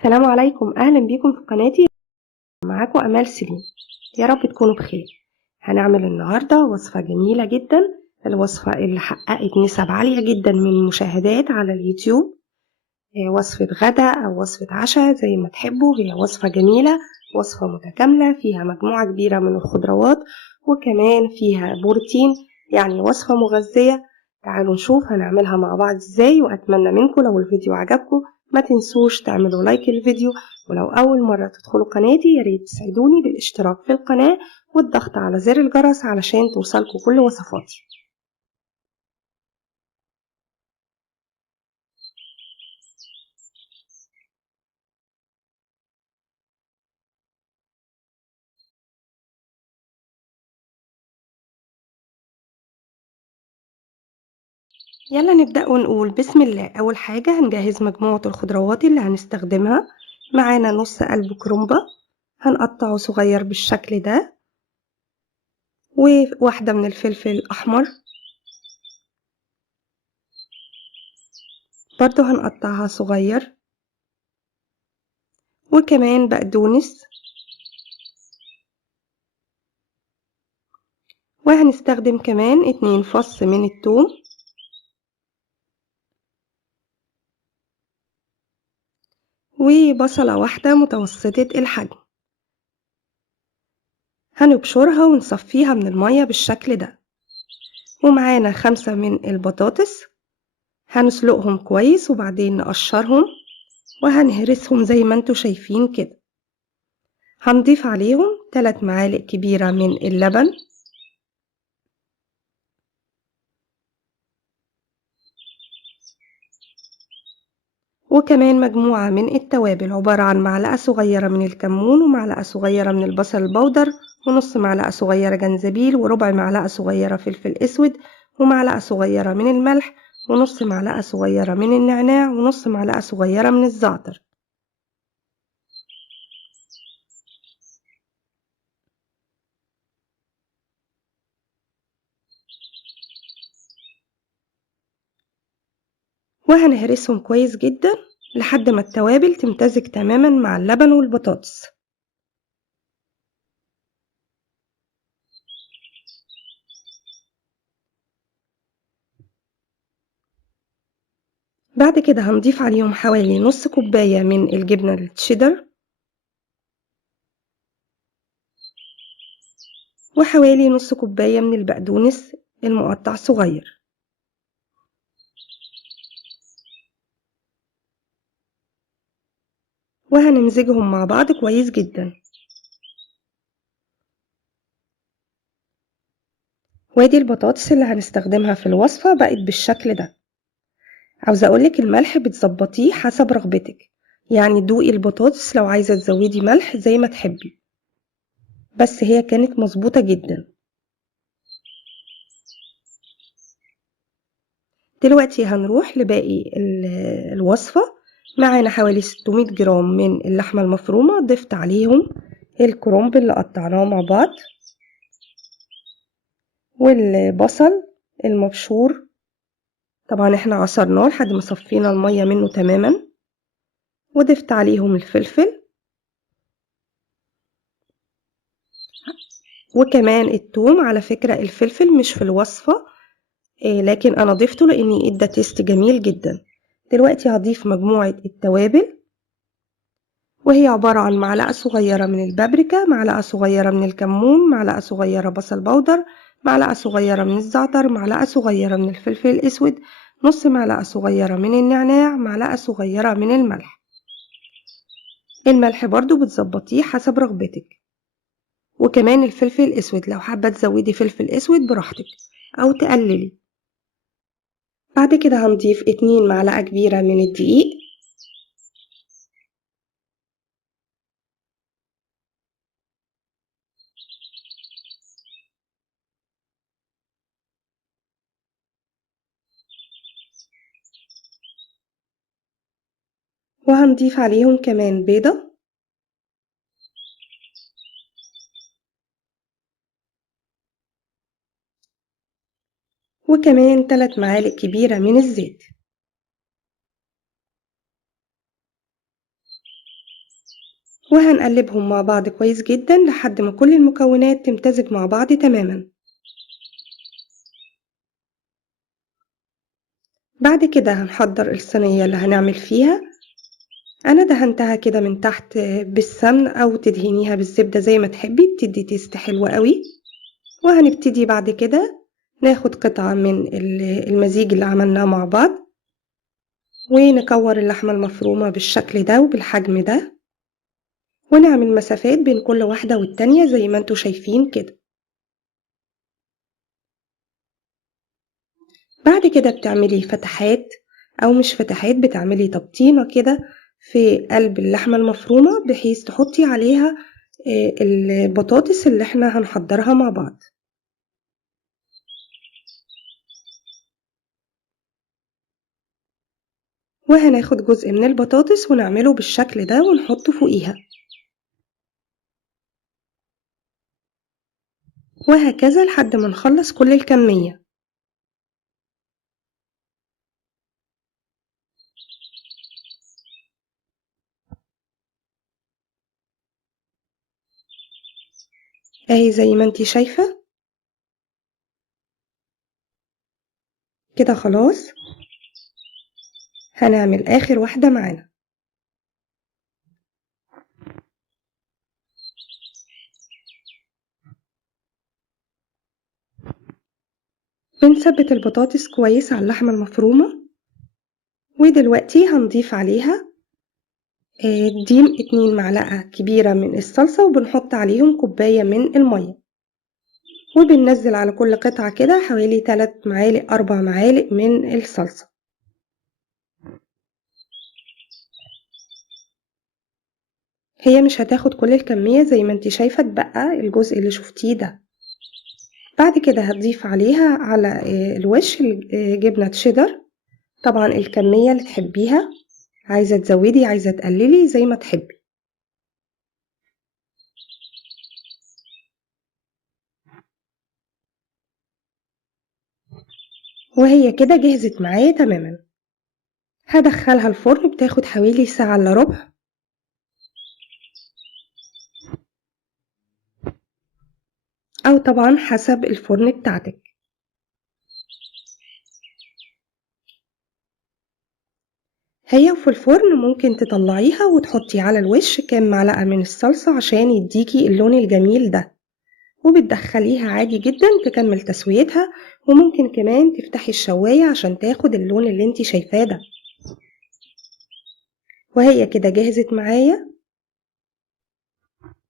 السلام عليكم، أهلا بيكم في قناتي. معاكم أمال سليم. يا رب تكونوا بخير. هنعمل النهاردة وصفة جميلة جدا، الوصفة اللي حققت نسب عالية جدا من المشاهدات على اليوتيوب. هي وصفة غدا أو وصفة عشاء زي ما تحبوا. هي وصفة جميلة، وصفة متكاملة فيها مجموعة كبيرة من الخضروات وكمان فيها بروتين، يعني وصفة مغذية. تعالوا نشوف هنعملها مع بعض ازاي، وأتمنى منكم لو الفيديو عجبكم ما تنسوش تعملوا لايك للفيديو، ولو أول مرة تدخلوا قناتي ياريت تساعدوني بالاشتراك في القناة والضغط على زر الجرس علشان توصلكم كل وصفاتي. يلا نبدأ ونقول بسم الله. أول حاجة هنجهز مجموعة الخضروات اللي هنستخدمها. معانا نص قلب كرنبة هنقطعه صغير بالشكل ده، وواحدة من الفلفل الأحمر برضو هنقطعها صغير، وكمان بقدونس، وهنستخدم كمان 2 فص من الثوم، وبصلة واحدة متوسطة الحجم هنبشرها ونصفيها من المية بالشكل ده. ومعانا 5 من البطاطس هنسلقهم كويس وبعدين نقشرهم وهنهرسهم زي ما انتوا شايفين كده. هنضيف عليهم 3 معالق كبيرة من اللبن، وكمان مجموعة من التوابل عبارة عن معلقة صغيرة من الكمون ومعلقة صغيرة من البصل البودر ونص معلقة صغيرة جنزبيل وربع معلقة صغيرة فلفل اسود ومعلقة صغيرة من الملح ونص معلقة صغيرة من النعناع ونص معلقة صغيرة من الزعتر. وهنهرسهم كويس جدا لحد ما التوابل تمتزج تماما مع اللبن والبطاطس. بعد كده هنضيف عليهم حوالي نص كوباية من الجبنة التشيدر وحوالي نص كوباية من البقدونس المقطع صغير، وهنمزجهم مع بعض كويس جدا. وادي البطاطس اللي هنستخدمها في الوصفة بقت بالشكل ده. عاوزة اقولك الملح بتظبطيه حسب رغبتك، يعني دوقي البطاطس لو عايزة تزودي ملح زي ما تحبي، بس هي كانت مظبوطة جدا. دلوقتي هنروح لباقي الوصفة. معانا حوالي 600 جرام من اللحمة المفرومة، ضفت عليهم الكرنب اللي قطعناه مع بعض والبصل المبشور، طبعا احنا عصرناه لحد ما صفينا المية منه تماما، وضفت عليهم الفلفل وكمان الثوم. على فكرة الفلفل مش في الوصفة، لكن انا ضفته لاني ادى تيست جميل جدا. دلوقتي هضيف مجموعة التوابل، وهي عبارة عن معلقة صغيرة من البابريكا، معلقة صغيرة من الكمون، معلقة صغيرة بصل بودر، معلقة صغيرة من الزعتر، معلقة صغيرة من الفلفل الأسود، نص معلقة صغيرة من النعناع، معلقة صغيرة من الملح. الملح برضو بتظبطيه حسب رغبتك، وكمان الفلفل الأسود لو حابة تزودي فلفل أسود براحتك أو تقللي. بعد كده هنضيف 2 معلقة كبيرة من الدقيق، وهنضيف عليهم كمان بيضة، وكمان 3 معالق كبيرة من الزيت. وهنقلبهم مع بعض كويس جدا لحد ما كل المكونات تمتزج مع بعض تماما. بعد كده هنحضر الصينية اللي هنعمل فيها. أنا دهنتها كده من تحت بالسمن أو تدهنيها بالزبدة زي ما تحبي، بتدي تيست حلو قوي. وهنبتدي بعد كده ناخد قطعة من المزيج اللي عملناه مع بعض، ونكور اللحمة المفرومة بالشكل ده وبالحجم ده، ونعمل مسافات بين كل واحدة والتانية زي ما انتوا شايفين كده. بعد كده بتعملي فتحات أو مش فتحات، بتعملي تبطينة كده في قلب اللحمة المفرومة بحيث تحطي عليها البطاطس اللي احنا هنحضرها مع بعض. وهناخد جزء من البطاطس ونعمله بالشكل ده ونحطه فوقيها، وهكذا لحد ما نخلص كل الكمية. اهي زي ما انتي شايفة كده خلاص. هنعمل آخر واحدة معانا. بنثبت البطاطس كويس على اللحمة المفرومة، ودلوقتي هنضيف عليها دي 2 معلقة كبيرة من الصلصة، وبنحط عليهم كوباية من المية، وبننزل على كل قطعة كده حوالي 3 معالق 4 معالق من الصلصة. هي مش هتاخد كل الكمية زي ما انتي شايفة، اتبقى الجزء اللي شفتيه ده. بعد كده هتضيف عليها على الوش جبنة تشيدر، طبعا الكمية اللي تحبيها، عايزة تزودي عايزة تقللي زي ما تحبي. وهي كده جهزت معايا تماما. هدخلها الفرن، بتاخد حوالي ساعة الا ربع، او طبعا حسب الفرن بتاعتك. هي وفي الفرن ممكن تطلعيها وتحطي على الوش كام معلقة من الصلصة عشان يديكي اللون الجميل ده، وبتدخليها عادي جدا تكمل تسويتها، وممكن كمان تفتحي الشواية عشان تاخد اللون اللي انتي شايفاه ده. وهي كده جهزت معايا.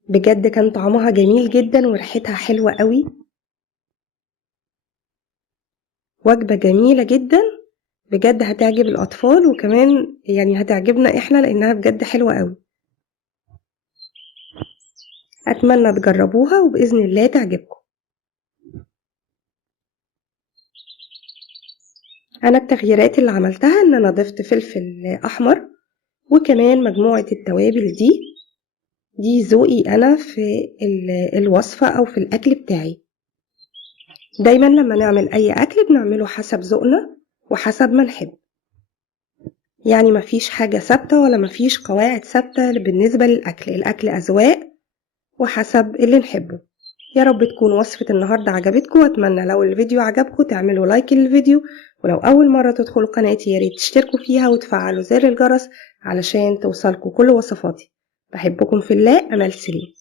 بجد كان طعمها جميل جدا وريحتها حلوة قوي، وجبة جميلة جدا بجد، هتعجب الأطفال وكمان يعني هتعجبنا احنا لأنها بجد حلوة قوي. أتمنى تجربوها وبإذن الله تعجبكم. أنا التغييرات اللي عملتها إن أنا ضفت فلفل أحمر، وكمان مجموعة التوابل دي ذوقي أنا في الوصفة أو في الأكل بتاعي. دايما لما نعمل أي أكل بنعمله حسب ذوقنا وحسب ما نحب، يعني مفيش حاجة ثابتة ولا مفيش قواعد ثابتة بالنسبة للأكل. الأكل أذواق وحسب اللي نحبه. يا رب تكون وصفة النهاردة عجبتكم، وأتمنى لو الفيديو عجبكم تعملوا لايك للفيديو، ولو أول مرة تدخلوا قناتي ياريت تشتركوا فيها وتفعلوا زر الجرس علشان توصلكوا كل وصفاتي. بحبكم في الله. أمل سليم.